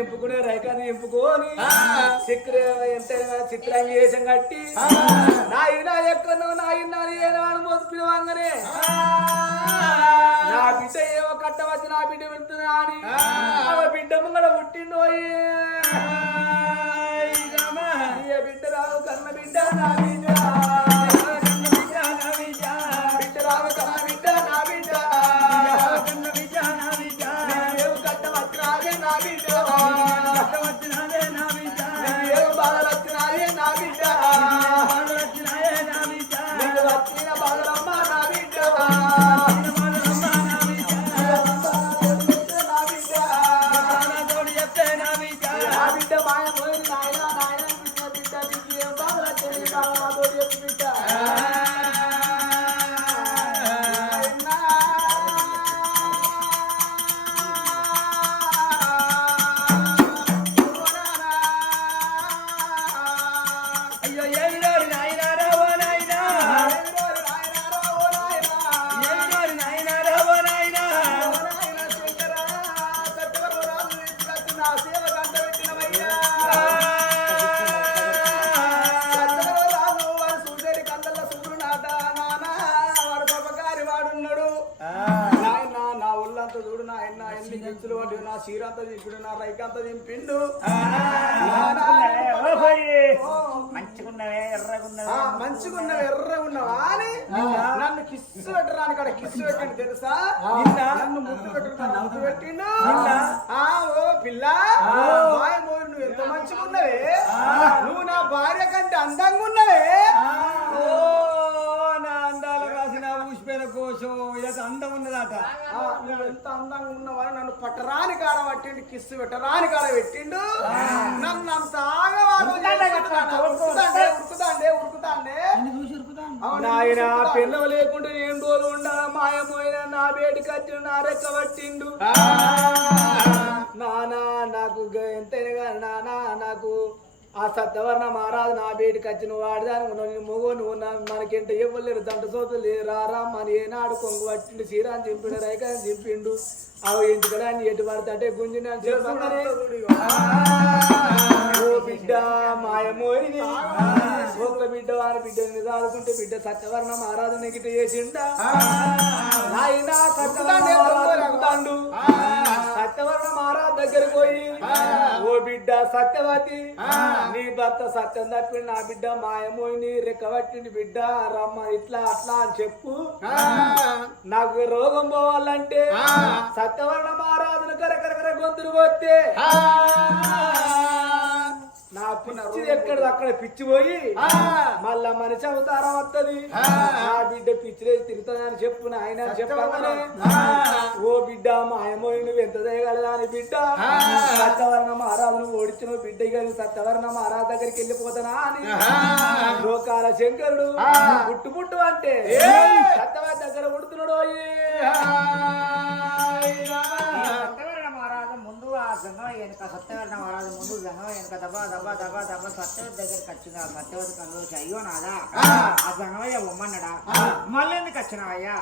నింపుకునే రైకాన్ని నింపుకొని చిక్ర ఎంత చిత్రాంగి వేషం కట్టి నాయన ఎక్కడో నాయన ఏనాడు మోసుకుని వంగనే నా బిడ్డ ఏవో కట్టవచ్చి నా బిడ్డ వెళ్తున్నా అని ఆ. బిడ్డ ముంగడ పుట్టిండు బిడ్డ రావు కన్న బిడ్డ నా బిడ్డ. పెట్టండి తెలుసా? నన్ను ముద్దు పెట్టు ముద్దు పెట్టిండు ఆ ఓ పిల్ల మోరు నువ్వు ఎంత మంచిగున్నవే నువ్వు నా భార్య కంటే అందంగా ఉన్నవే? ఓ నా అందాలు రాసిన ఊసిపోయిన కోశం ఇది అందం ఉన్నదట. నువ్వు ఎంత అందంగా ఉన్నావని నన్ను పట్టరాని కాడ పట్టిండు కిస్సు పెట్టరాని కాడ పెట్టిండు. నన్ను అంత చేసుకుంటున్నాడు. ఉరుకుతాండే ఉరుకుతాండే ఉరుకుతాండే నాయన. పిల్లలు లేకుండా ఏం రోజులు ఉండా మాయమోయిన నా వేడికి వచ్చిన నా రెక్క పట్టిండు. నానా నాకు ఎంతైనా నానా నాకు ఆ సత్యవర్ణ మహారాజు నా బేటికి వచ్చిన వాడిదాని ఉన్నావు నేను మొగో నువ్వు నా మనకెంత ఇవ్వలేరు దంట సోతులు లేరు. రారా మన ఏనాడు కొంగు పట్టిండు చీరాన్ని చింపిండు రైకాన్ని చింపిండు. అవి ఇంటికడా ఎటు పడితే అంటే గుంజిన ఓ బిడ్డ మాయమోయిని. ఒక్క బిడ్డ వారి బిడ్డ నిదాడుకుంటే బిడ్డ సత్యవర్ణ ఆరాధన గిట్ట చేసిండ. ఆయన సత్యవర్ణ మహారాజు ఎక్కుతాండు. సత్యవర్ణ దగ్గరికి పోయి ఓ బిడ్డ సత్యవతి నీ భర్త సత్యం తప్పి నా బిడ్డ మాయమోయిని రెక్కబట్టింది బిడ్డ రమ్మ ఇట్లా అట్లా అని చెప్పు. నాకు రోగం పోవాలంటే సత్యవర్ణ మహారాజును కరకరకర గొంతులు పోతే నా పిచ్చి ఎక్కడ అక్కడ పిచ్చి పోయి మళ్ళా మనిషి అవతారం వస్తుంది నా బిడ్డ పిచ్చిలే తిరుగుతుందని చెప్పు ఆయన చెప్పగానే. ఓ బిడ్డ మాయమోయి నువ్వు ఎంత చేయగలదా అని బిడ్డ సత్యవర్ణ మహారాజును ఓడించిన బిడ్డ కానీ సత్యవర్ణ మహారాజు దగ్గరికి వెళ్ళిపోతానా అని. లోకాల శంకరుడు పుట్టు పుట్టు అంటే. సత్యవర్ణ దగ్గర ముందు ఆ గంగ వెనుక సత్యవర్ణ మహారాజు ముందు గంగ వెనుక దబా దబా దబా దబా సత్యవతి దగ్గరికి వచ్చింది? ఆ సత్యవతి కళ్ళు అయ్యో నాదా ఆ. గంగవయ్య ఉమ్మన్నాడా? మళ్ళీ ఎందుకు వచ్చినావయ్యా?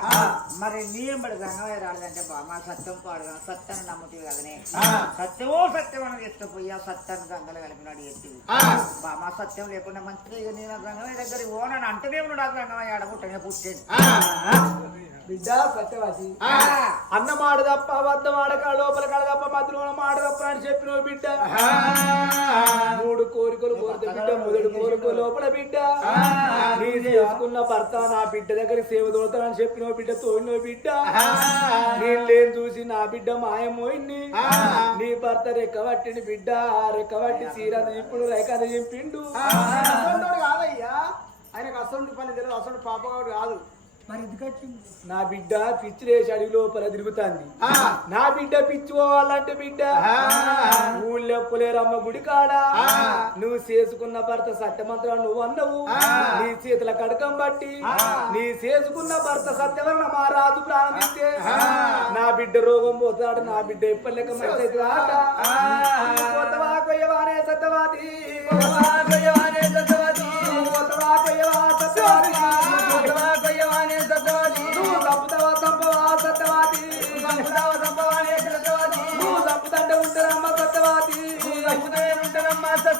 మరి నీ ఎంబడి గంగవయ్య రాలేదంటే బామ్మ సత్యం పాడు సత్యాన్ని నమ్ముతుంది కదనే. సత్యమో సత్యం అని తీసుకుపోయి ఆ సత్యాన్ని గంగలు కలిపినాడు ఎత్తి బామ్మ సత్యం లేకుండా మంచిగా నేను గంగవయ్య దగ్గర ఓనని అంటేనే ఉన్నాడు ఆ గంగవయ్య ఆడబుట్టనే పుట్టింది. బిడ్డ సత్యవతి ఆ, అన్న మాట తప్ప అబద్ధం ఆడక లోపల కడ తప్ప మధ్యలో మాట తప్ప అని చెప్పిన బిడ్డ. మూడు కోరికలు కోరితే బిడ్డ మొదటి కోరిక లోపల బిడ్డ. నీ చేసుకున్న భర్త నా బిడ్డ దగ్గర సేవ తోడతానని చెప్పిన బిడ్డ తోడిన బిడ్డ. నీళ్ళేం చూసి నా బిడ్డ మాయమోయింది. నీ భర్త రెక్కబట్టిని బిడ్డ రెక్కబట్టి చీరది ఇప్పుడు రేఖ కాదయ్యా. ఆయనకు అసొంటి పని తెలియదు. అసొంటి పాపగాడు కాదు. నా బిడ్డ పిచ్చి లేచి అడవి లోపల తిరుగుతాంది. నా బిడ్డ పిచ్చి పోవాలంటే బిడ్డ. ఊళ్ళో పులేరమ్మ గుడి కాడ. నువ్వు చేసుకున్న భర్త సత్యమంత్రం నువ్వు అన్నవు. నీ చేతుల కడకం బట్టి నీ చేసుకున్న భర్త సత్యవర్ణ మా రాజు ప్రారంభిస్తే నా బిడ్డ రోగం పోతాడు నా బిడ్డ కొత్తవా కొయ్యవానే సత్యవాది సత్యవాది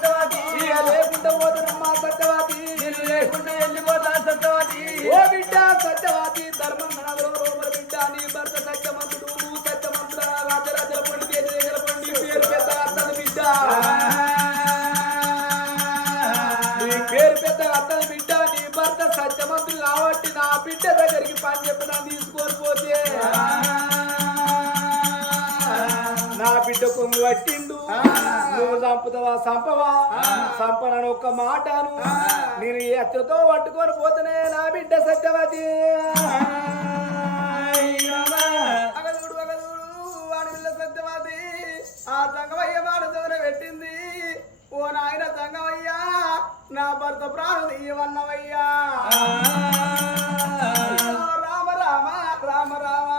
సత్యవాది. లేకుండా పోతారమ్మా సత్యవాది. నేను లేకుండా వెళ్ళిపోతా సత్యవాది. ఓ బిడ్డ సత్యవాది. ధర్మం రోమల బిడ్డ. నీ భర్త సత్యమంతుడు. నువ్వు సత్యమంతుడు రాజరాజల పండి పేరు దగ్గర పండి పేరు పెద్ద అర్థం బిడ్డ. నీ పేరు పెద్ద అర్థం బిడ్డ. నీ భర్త సత్యమంతుడు కాబట్టి నా బిడ్డ దగ్గరికి పని చెప్పిన తీసుకొని పోతే. నా బిడ్డ కొంగు పట్టిండు నువ్వు చంపుతావా సంపవా సంపనని ఒక్క మాటను నేను ఎత్తతో పట్టుకొని పోతేనే నా బిడ్డ సత్యవతి. సత్యవతి. ఆ సంగమయ్య వాడు చదువున పెట్టింది. ఓ నాయన సంగమయ్య నా భర్త ప్రాణం తీయవన్నవయ్యా రామ రామ రామ రామ.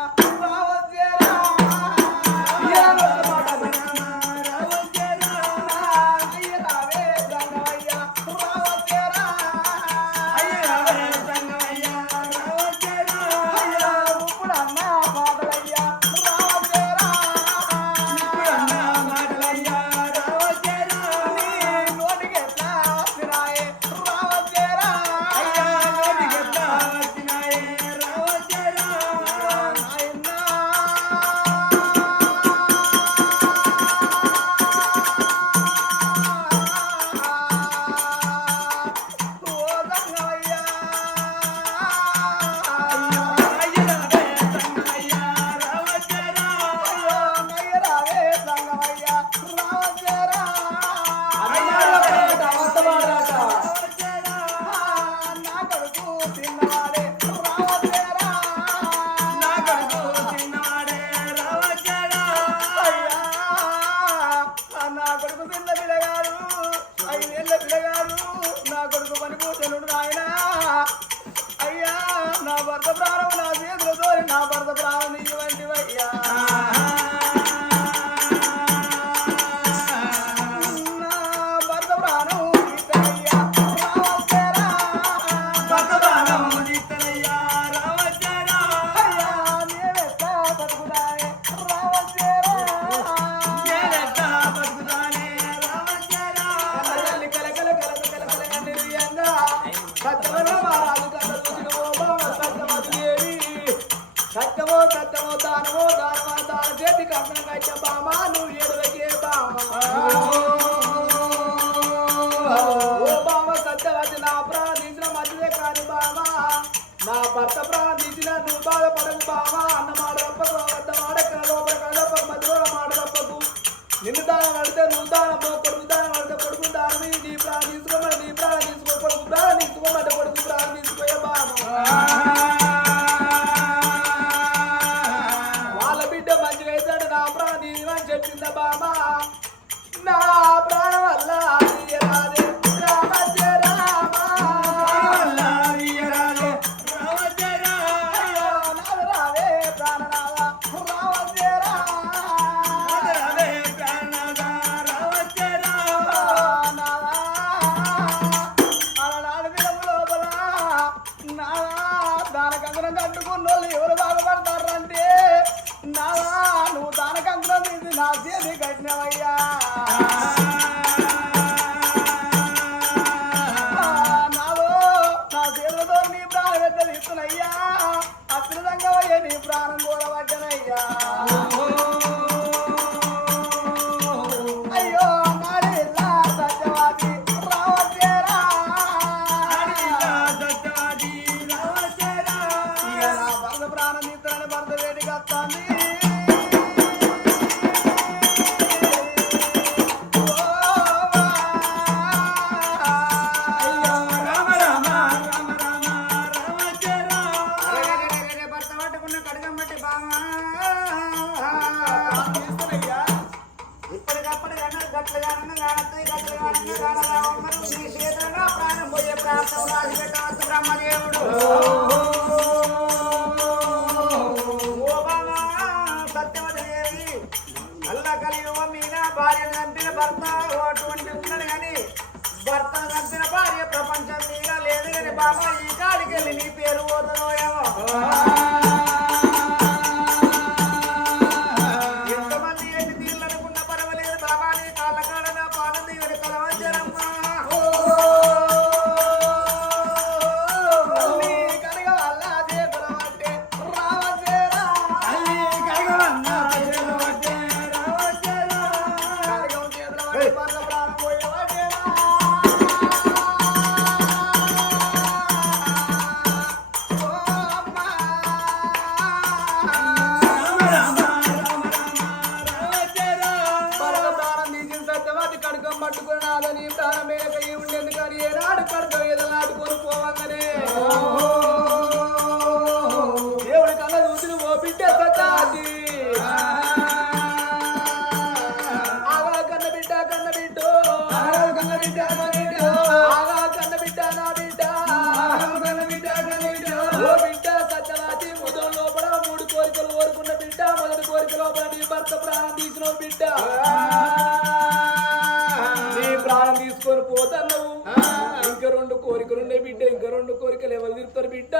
బాధపడకు బామ అన్న మాట తప్పకు అబద్ధ లోపల కదపకు మధ్యలో మాట నిన్ను దానం అడితే నువ్వు దానం పోకూడదు పట్టుకుని నాదని ప్రాణం మేలక ఈ ఉండేందుకు కానీ ఏనాడు కడకం ఎదలాడుకొని పోవంగనే దేవుడి కళ్ళ చూసి ఓ బిడ్డ సత్యవతి ఆగా కన్న బిడ్డ కన్న బిడ్డ. కన్న బిడ్డ కన్న బిడ్డ. ఆగా కన్న బిడ్డ నా బిడ్డ. కన్న బిడ్డ కన్న బిడ్డ. ఓ బిడ్డ సత్యవతి ముదం లోపల మూడు కోరికలు కోరుకున్న బిడ్డ మొదటి కోరిక లోపల నీ భర్త ప్రాణం తీసిన బిడ్డ. తీసుకొని పోతాను ఇంకా రెండు కోరికలు ఉండే బిడ్డ ఇంకా రెండు కోరికలు ఎవరు తీరుతారు బిడ్డ?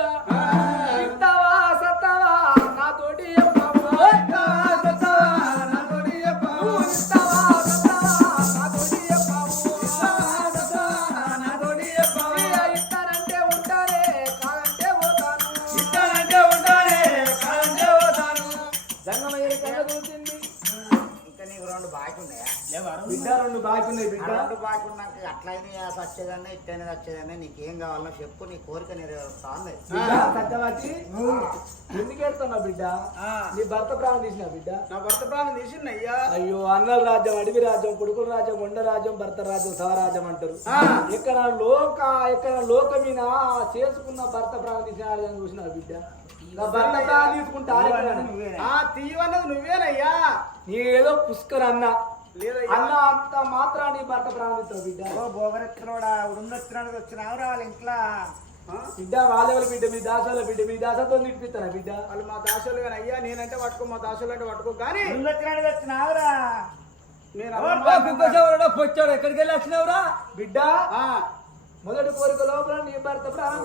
బిడ్డ రెండు ఆ బిడ్డ. రెండు బాకీ ఉన్నాక అట్లయినా వచ్చేదన్నా ఇట్లయినా వచ్చేదన్నా నీకేం కావాలో చెప్పు నీ కోరిక బిడ్డ సత్యవతి ఎందుకు వెళ్తున్నావు బిడ్డ? నీ భర్త ప్రాణం తీసిన బిడ్డ? నా భర్త ప్రాణం తీసిందయ్యా. అయ్యో అన్నల రాజ్యం అడవి రాజ్యం కొడుకుల రాజ్యం కొండ రాజ్యం భర్త రాజ్యం సవరాజ్యం అంటారు. ఇక్కడ లోక ఇక్కడ లోకమీన చేసుకున్న భర్త ప్రాణం తీసిన చూసిన బిడ్డ? నా భర్త తీసుకుంటా నువ్వేనా. ఆ తీయవన్నది నువ్వేనయ్యా. నీ ఏదో పుష్కర్ అన్న అన్న అంత మాత్రం నీ భర్త ప్రాణం తీస్తావు బిడ్డ. ఓ భోగరెత్తినోడా ఉడుందొచ్చినాడు వచ్చినావు రా వాళ్ళ ఇంట్లో బిడ్డ వాళ్ళెవరి బిడ్డ? మీ దాసాల బిడ్డ. మీ దాసతో నిడిపిస్తారా బిడ్డ? వాళ్ళు మా దాసులు కానీ అయ్యా నేనంటే పట్టుకో మా దాసులు అంటే పట్టుకో. కానీ ఎక్కడికి వెళ్ళి వచ్చినావురా? బిడ్డ ఆ, మొదటి కోరిక లోపల నీ భర్త ప్రాణం.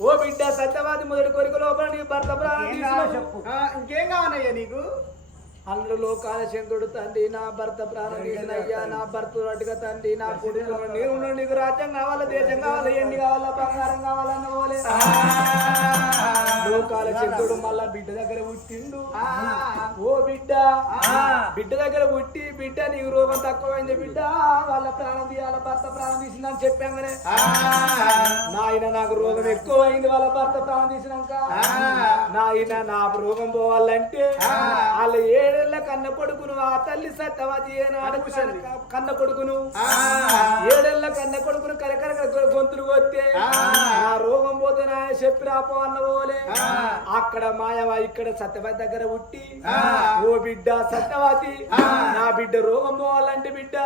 ఓ బిడ్డ సత్యవాది మొదటి కోరిక లోపల నీ భర్త ప్రాణం ఇంకేం కావాలయ్యా నీకు? అందులో కాలశంకుడు తండ్రి నా భర్త అయ్యా నా భర్త అటుగా తండ్రి నా కొడుకు నీవు నీకు రాజ్యం కావాలా దేశం కావాలా ఎండి కావాలా బంగారం కావాలన్న పోలే. లోకాల శంకుడు మళ్ళా బిడ్డ దగ్గర పుట్టిండు. ఓ బిడ్డ బిడ్డ దగ్గర పుట్టి బిడ్డ నీకు రోగం తక్కువైంది బిడ్డ వాళ్ళ ప్రాణం తీయాల భర్త ప్రాణం తీసిందని చెప్పామనే. నాయన నాకు రోగం ఎక్కువైంది వాళ్ళ భర్త ప్రాణం తీసినాక. నాయన నా రోగం పోవాలంటే వాళ్ళ ఏడేళ్ళ కన్న కొడుకును ఆ తల్లి సత్యవతి ఏనాడు కన్న- కొడుకును. ఏడేళ్ళ కన్న కొడుకును కరకర గొంతులు కొత్తే ఆ. రోగం పోతే నాయన చెప్పి రాపో అన్న పోలే అక్కడ మాయవ ఇక్కడ సత్యవతి దగ్గర పుట్టి ఓ బిడ్డ సత్యవతి నా బిడ్డ రోగం పోవాలంటే బిడ్డ.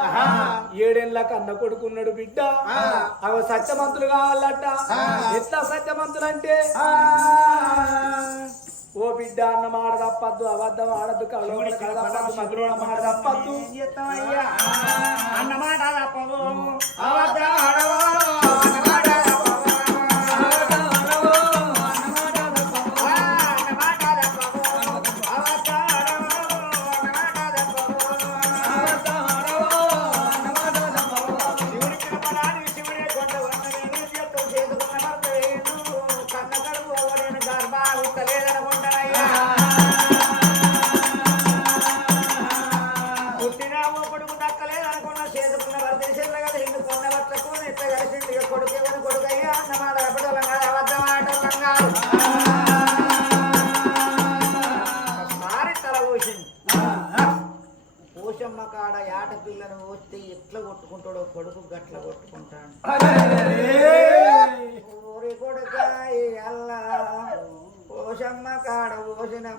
ఏడేళ్ళ కన్న కొడుకున్నాడు బిడ్డ. అవి సత్యమంతులు కావాలట. ఎట్లా సత్యమంతులు అంటే ఓ బిడ్డ అన్న మాట తప్పద్దు అబద్ధం ఆడద్దు తప్పద్దు మాట తప్పద్దు. ఏం చేస్తావయ్యా? అన్నమాట తప్పవు అబద్ధం ఆడవు,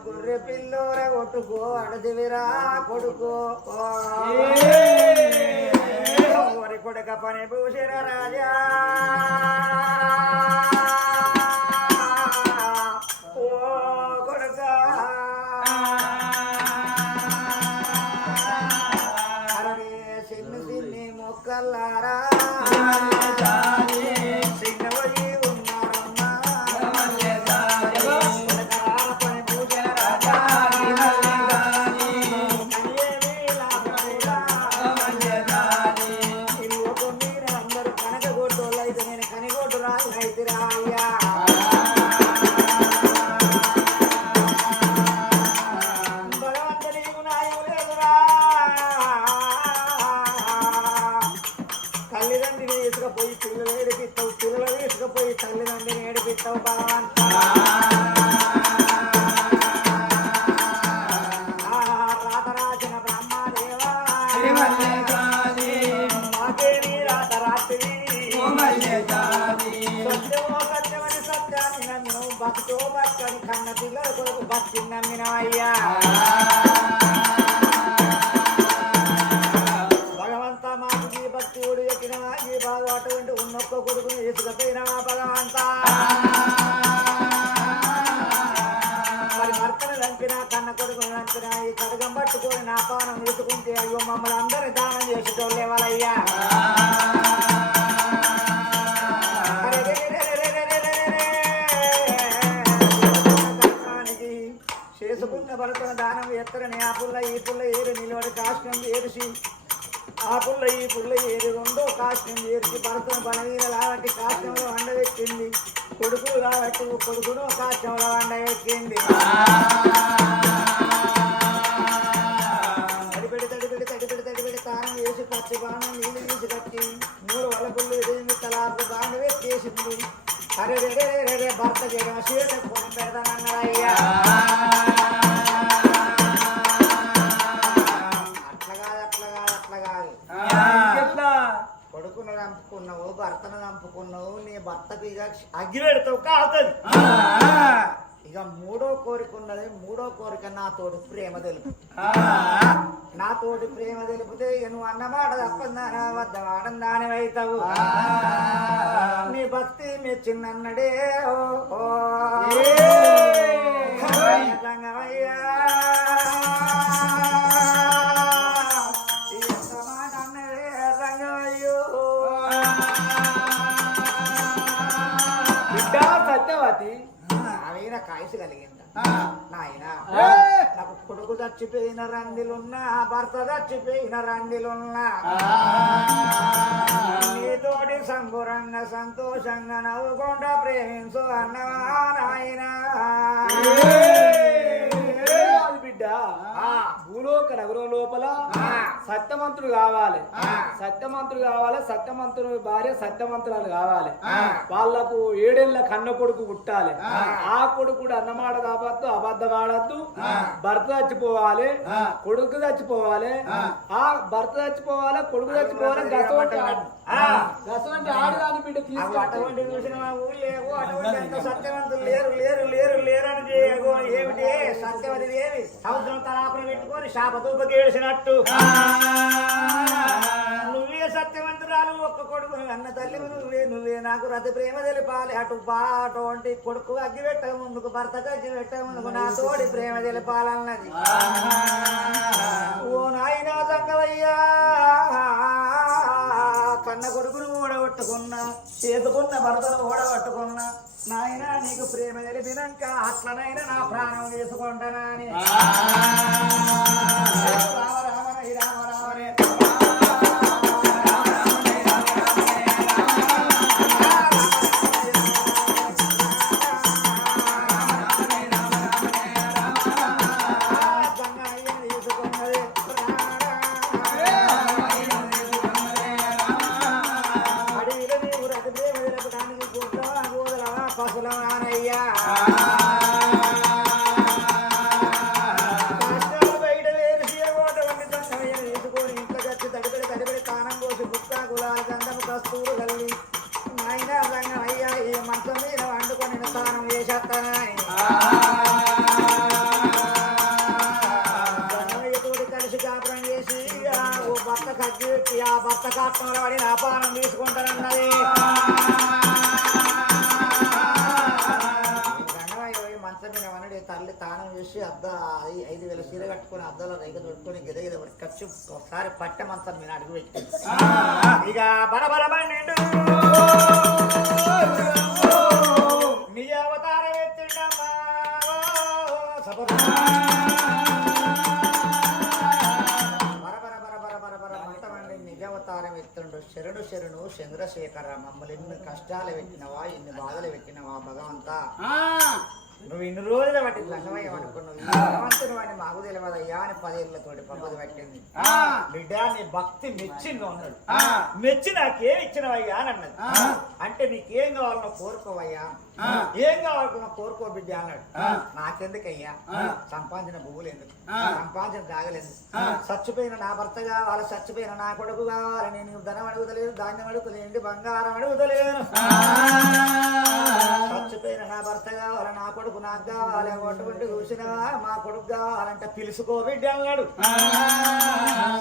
గొర్రె పిల్లోర కొట్టుకో అడదివిరా కొడుకో. ఊరి కొడుక పని భూషణ రాజా. ఓ కొడుక. అరే చిన్న చిన్ని మొక్కలారా కన్న పిల్లల కొరకు భక్తి నమ్మినవయ్యా భగవంత మాకు ఈ భక్తియుడు ఎక్కినవా ఈ బాధ అటువంటి ఉన్నొక్క కొడుకుని తీసుకపోయినవా భగవంత. మరి భర్తను లంపినా కన్న కొడుకుని లంపినా ఈ కడగం పట్టుకొని నా పానం తీసుకుంటే అయ్యో మమ్మల్ని అందరినీ దానం చేసేటోళ్ళే కాష్టం ఆ పుల్ల ఈ పుల్ల ఏది రెండో కాష్టం ఏరిసి భర్తను బలవీన లాంటి కాష్టంలో వండబెట్టింది కొడుకు కాబట్టి కొడుకును కాష్టంలో వండబెట్టింది తడిపెడి తడిపెడి తడిపెడి తడిపెడి తానం వేసి పచ్చి బాణం నీళ్ళు తీసి కట్టి మూడు వలపుళ్ళు ఎదిగింది తలాపు బాండ వేసేసింది అరే రే రే రే భర్త చేయడం సీత కొని పెడతానన్నాడయ్యా. భర్తకు ఇక అగ్గి పెడతావు కావుతుంది ఇక మూడో కోరిక ఉన్నది మూడో కోరిక నాతోటి ప్రేమ తెలుపు. నాతోటి ప్రేమ తెలిపితే నువ్వు అన్నమాట తప్పందానా వద్ద వాడం దానివైతావు నీ భక్తి మెచ్చినన్నడే ఓ ఓ. సత్యవతి ఆమెన కాయసు కలిగింద. నాయన! నాకు కొడుకు చచ్చిపోయిన రందిలున్నా భర్త చచ్చిపోయిన రందిలున్నా నీతోటి సంబురంగా సంతోషంగా నవ్వుకుంటా ప్రేమించు అన్నవా నాయన. అది బిడ్డ. భూలోక నగరం లోపల. సత్యమంతుడు కావాలి. సత్యమంతుడు కావాలి సత్యమంతుడు భార్య సత్యమంతురాలు కావాలి. వాళ్ళకు ఏడేళ్ళ కన్న కొడుకు పుట్టాలి ఆ. కొడుకు కూడా అన్నమాట కావద్దు అబద్ధం ఆడద్దు. భర్త చచ్చిపోవాలి. కొడుకు చచ్చిపోవాలి ఆ. భర్త చచ్చిపోవాలి కొడుకు చచ్చిపోవాలి ఆడదాని బిడ్డ అటువంటి చూసిన ఊళ్ళేవు అటువంటి ఎంత సత్యవంతులు లేరు లేరు లేరు లేరని చేయగో ఏమిటి? సత్యవతి దేవి సముద్రం తలాపన పెట్టుకొని శాపతూపకి ఏడిసినట్టు నువ్వే సత్యవంతురాలు ఒక్క కొడుకు అన్న తల్లి నువ్వే నువ్వే. నాకు రతి ప్రేమ తెలిపాలి. అటు పాటువంటి కొడుకు అగ్గి పెట్ట ముందుకు భర్తకు అగ్గి పెట్ట ముందుకు నా తోడి ప్రేమ తెలిపాలన్నది. ఓ నాయనా సంగవయ్యా కన్న కొడుకును ఓడగొట్టుకున్నా చేసుకున్న భర్తను ఓడగొట్టుకున్నా నాయనా నీకు ప్రేమ తెలిపినాక అట్లనైనా నా ప్రాణం తీసుకుంటానని ఖర్చు ఒకసారి పట్టె మంచం మీద అడుగు పెట్టి. ఇక బరబర బండి నిజ అవతారం నిజావతారం ఎత్తుండు. శరణు శరణు చంద్రశేఖర మమ్మల్ని ఎన్ని కష్టాలు పెట్టినవా ఎన్ని బాధలు పెట్టినవా భగవంతా. నువ్వు ఇన్ని రోజుల బట్టి లంగమయ్యం అనుకున్నావు? ఈ భగవంతుని వాడిని మాకు తెలియదయ్యా అని పదేళ్ళతోటి పబ్బది పట్టింది. బిడ్డ నీ భక్తి మెచ్చింది అన్నాడు. మెచ్చి నాకేం ఇచ్చినవయ్యా అని అన్నది. అంటే నీకేం కావాలన్నా కోరుకోవయ్యా? ఏం కావాలన్నా కోరుకో బిడ్డ అన్నాడు. నాకెందుకయ్యా? సంపాదించిన భూములు ఎందుకు? సంపాదించిన జాగలేదు చచ్చిపోయిన నా భర్త కావాలి చచ్చిపోయిన నా కొడుకు కావాలి నేను ధనం అడుగుతలేదు ధాన్యం అడుగుతలేదు బంగారం అడుగుతలేను. చచ్చిపోయిన నా భర్త కావాలి నా కొడుకు నాకు కావాలి ఒటువంటి చూసినా మా కొడుకు కావాలంటే పిలుచుకో బిడ్డ అన్నాడు.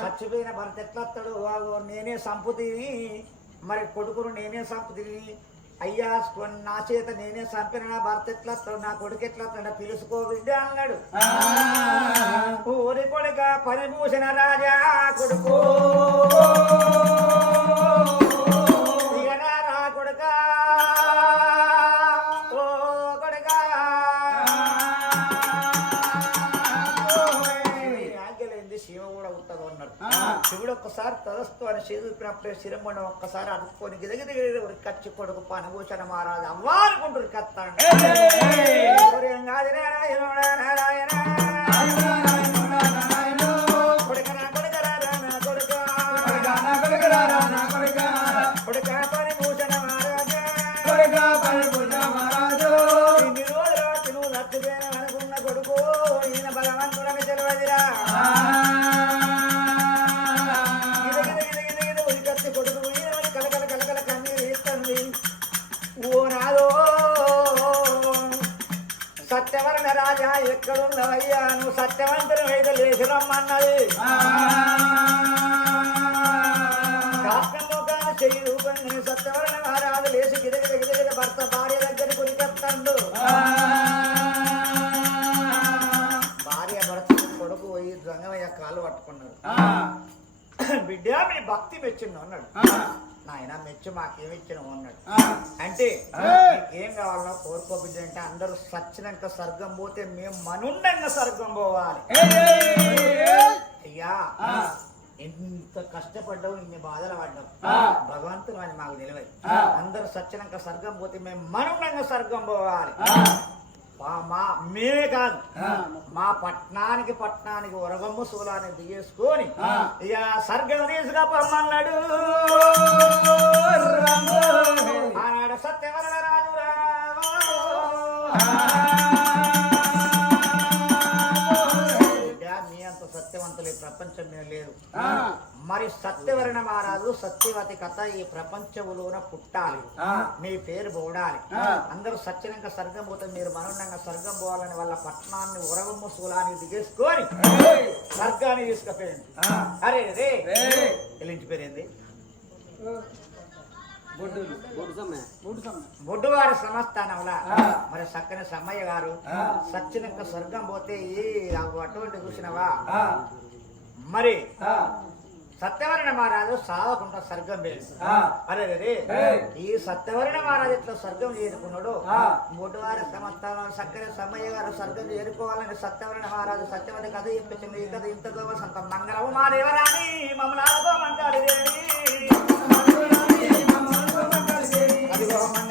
చచ్చిపోయిన భర్త ఎట్లా నేనే సంపుతిని మరి కొడుకును నేనే సంపుతిని అయ్యా నా చేత నేనే చంపిన నా భర్త ఎట్లా వస్తాడు నా కొడుకు ఎట్లా బిడ్డ అన్నాడు. ఊరి కొడుక పరిభూషణ రాజా కొడుకు. ఒక్కసారి తదస్తు అని చేదుపినప్పుడే శిరమ్మణ ఒక్కసారి అడుక్కొని గిదగిది ఉరికి కచ్చి కొడుకు పనభూషణ మహారాజు అవ్వా అనుకుంటారు కత్తాడు సత్యవంతుని అయితే లేచి రమ్మన్నది సత్యవరణ మహారాజు లేచి భర్త భార్య దగ్గర భార్య భర్త కొడుకు పోయి కాలు పట్టుకున్నాడు. బిడ్డ మీ భక్తి మెచ్చిండు అన్నాడు. నాయన మెచ్చు మాకేమి ఇచ్చినావు అన్నాడు. అంటే ఏం కావాలన్నా కోరుకో బిడ్డ అంటే అందరూ సచ్చినాక స్వర్గం పోతే మేము మనుండంగా స్వర్గం పోవాలి. అయ్యా ఎంత కష్టపడ్డావు ఇన్ని బాధలు పడ్డావు. భగవంతుడు అని మాకు తెలియదు. అందరూ సచ్చినాక స్వర్గం పోతే మేము మనుండంగా స్వర్గం పోవాలి. మా- మేమే కాదు. మా పట్నానికి పట్నానికి ఒరగమ్మ శూలాన్ని దిగేసుకొని ఇక సర్గం తీసుకపోమ్మన్నాడు ఆనాడు సత్యవరణ సత్యవంతులు ఈ ప్రపంచం మీద లేదు మరి సత్యవరణ మహారాజు సత్యవతి కథ ఈ ప్రపంచములోన పుట్టాలి. మీ పేరు పోడాలి అందరూ సత్యనంగా స్వర్గం పోతే మీరు మనోన్నంగా స్వర్గం పోవాలని వాళ్ళ పట్టణాన్ని ఉరగమ్మ శూలాన్ని దిగేసుకొని స్వర్గాన్ని తీసుకుపోయింది. అరే రే. వీళ్ళ పేరు ఏంది బొడ్డువారి సంస్థానంలో మరి చక్కని సమ్మయ్య గారు సచ్చినంక స్వర్గం పోతే ఈ అటువంటి చూసినవా? మరి సత్యవరణ మహారాజు సావకుండా స్వర్గం పోయింది అరే ఈ సత్యవరణ మహారాజు ఎట్లా స్వర్గం చేరుకున్నాడు? బొడ్డువారి సంస్థానం చక్కని సమ్మయ్య గారు స్వర్గం చేరుకోవాలని సత్యవరణ మహారాజు సత్యవతి కథ చెప్పించింది ఈ కథ ఇంత సంత. మంగళము మా దేవరాని మమ్మల్ని strong.